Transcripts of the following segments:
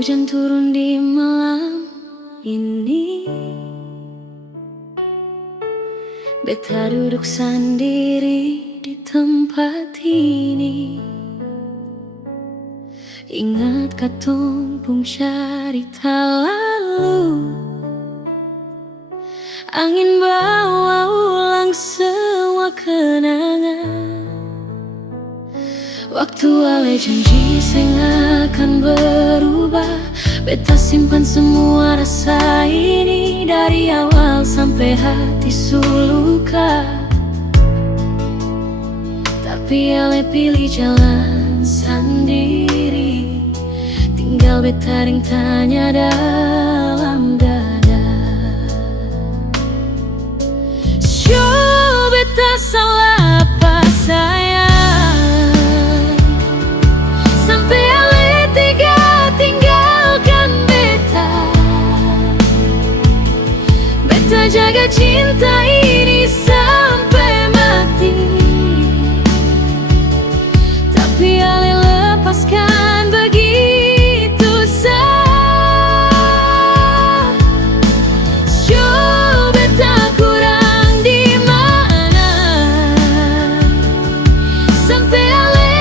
Hujan turun di malam ini, beta duduk sendiri di tempat ini. Ingat katong pung cerita lalu, angin bawa ulang semua kenangan. Waktu ale janji seng akan berubah, beta simpan semua rasa ini dari awal sampai hati suluka. Tapi ale pilih jalan sendiri, tinggal beta ring tanya dalam dada. Syo beta salah apa sayang, sampai ale tega tinggalkan beta. Beta jaga cinta ini sampai mati, tapi ale lepaskan begitu saja. Syo beta kurang di mana, sampai ale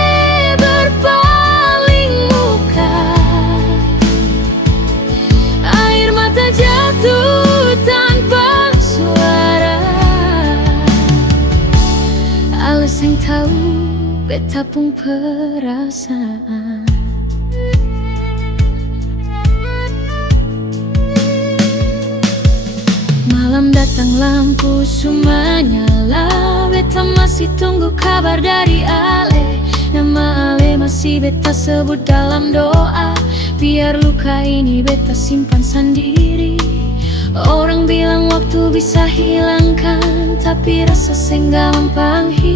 berpaling muka. Air mata jatuh tanpa suara. Ale seng tahu beta pun perasaan. Malam datang lampu semua nyala, beta masih tunggu kabar dari ale. Nama ale masih beta sebut dalam doa, biar luka ini beta simpan sendiri. Orang bilang waktu bisa hilangkan, tapi rasa seng gampang hilang.